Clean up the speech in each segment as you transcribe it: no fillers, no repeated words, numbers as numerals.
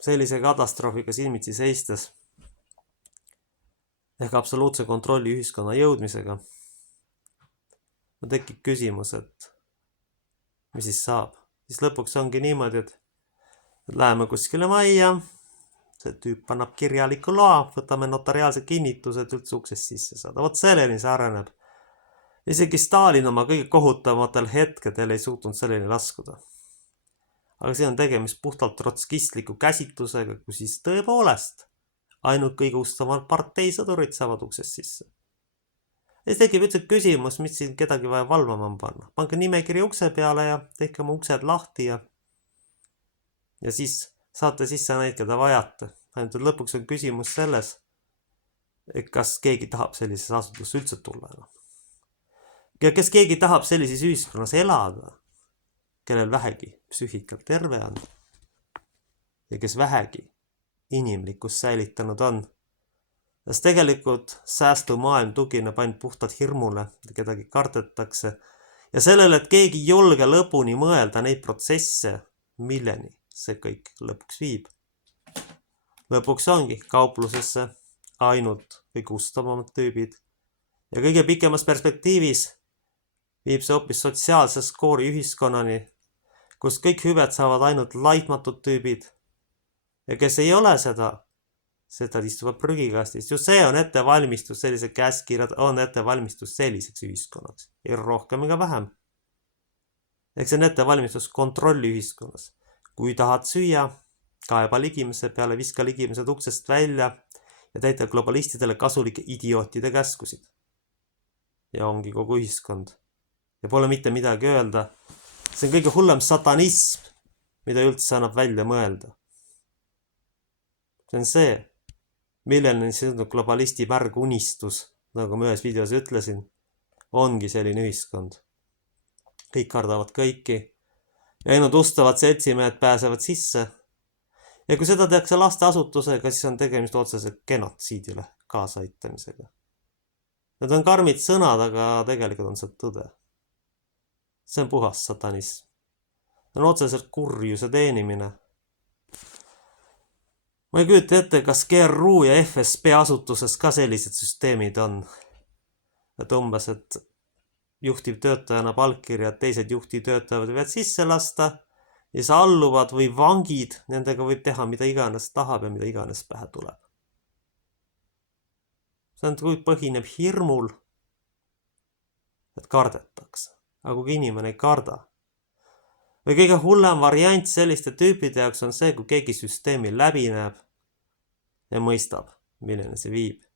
sellise katastroofiga silmitsi seistes ehk absoluutse kontrolli ühiskonna jõudmisega tekib küsimus, et mis siis saab. Siis lõpuks ongi niimoodi, et läheme kuskile majja, see tüüp annab kirjaliku loa, võtame notariaalse kinnituse, et üldse uksest sisse saada. Vot selleni see areneb. Isegi Stalin oma kõige kohutavatel hetkedel ei suutnud selleni laskuda. Aga siin on tegemist puhtalt trotskistliku käsitlusega, kus siis tõepoolest ainult kõige ustavamad parteisõdurid saavad uksest sisse. Ja siis tekib üldse küsimus, mis siin kedagi vaja valvama panna. Pange nimekiri ukse peale ja tehke oma uksed lahti ja siis saate sisse neid, keda vajate. Ainult lõpuks on küsimus selles, et kas keegi tahab sellises asutuses üldse tulla. Ja kes keegi tahab sellises ühiskonnas elada, kellel vähegi psüühikalt terve on ja kes vähegi inimlikkust säilitanud on. Sest tegelikult säästumaailm tugineb ainult puhtalt hirmule, kedagi kardetakse ja sellele, et keegi julge lõpuni mõelda neid protsesse, milleni see kõik lõpuks viib. Lõpuks ongi kauplusesse ainult kõige ustavamad tüübid ja kõige pikemas perspektiivis viib see hoopis sotsiaalse skoori ühiskonnani, kus kõik hüved saavad ainult laitmatud tüübid ja kes ei ole seda istuvad prügikastis. Just see on ettevalmistus, sellise käskirjad on ettevalmistus selliseks ühiskonnaks. Ei rohkem ega vähem. Eks see on ettevalmistus kontrolli ühiskonnas. Kui tahad süüa, kaeba ligimese peale, viska ligimised uksest välja ja täita globalistidele kasulike idiootide käskusid. Ja ongi kogu ühiskond. Ja pole mitte midagi öelda. See on kõige hullem satanism, mida üldse annab välja mõelda. See on see, millele siis globalisti märg unistus, nagu ma ühes videos ütlesin, ongi selline ühiskond. Kõik kardavad kõiki ja ainult ustavad seltsimehed pääsevad sisse. Ja kui seda tehakse lasteasutusega, siis on tegemist otseselt genotsiidile kaasaitamisega. Need on karmid sõnad, aga tegelikult on see tõde. See on puhas satanism. See on otseselt kurjuse teenimine. Ma ei kujuta ette, kas GRU ja FSB asutuses ka sellised süsteemid on. Et umbes, et juhtivtöötajana palkkirjad, teised juhtivtöötajad võivad sisse lasta ja sa alluvad või vangid, nendega võib teha mida iganes tahab ja mida iganes pähe tuleb. See on põhineb hirmul, et kardetakse. Aga kui inimene ei karda. Või kõige hullem variant selliste tüüpide jaoks on see, kui keegi süsteemi läbi näeb ja mõistab, milline see viib.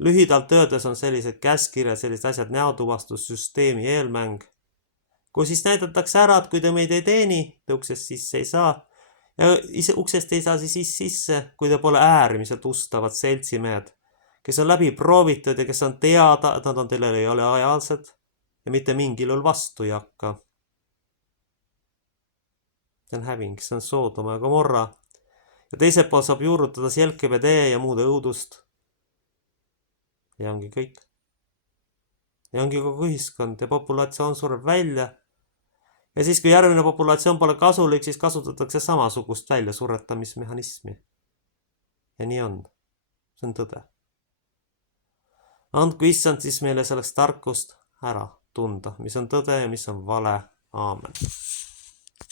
Lühidalt öeldes on sellised käskirjad, sellised asjad näotuvastussüsteemi eelmäng, kus siis näidatakse ära, et kui te meid ei teeni, te uksest sisse ei saa. Ja uksest ei saa siis sisse, kui te pole äärmiselt ustavad seltsimehed, kes on läbi proovitud ja kes on teada, et nad on teile ei ole lojaalsed ja mitte mingil juhul vastu ei hakka. See on häving, see on Soodoma ja Gomorra. Ja teiselt pool saab juurutada LGBD ja muude õudust. Ja ongi kõik. Ja ongi kogu ühiskond ja populatsioon sureb välja. Ja siis, kui järgmine populatsioon pole kasulik, siis kasutatakse samasugust välja suretamismehhanismi. Ja nii on. See on tõde. Andku issand siis meile selleks tarkust ära tunda, mis on tõde ja mis on vale. Aamen.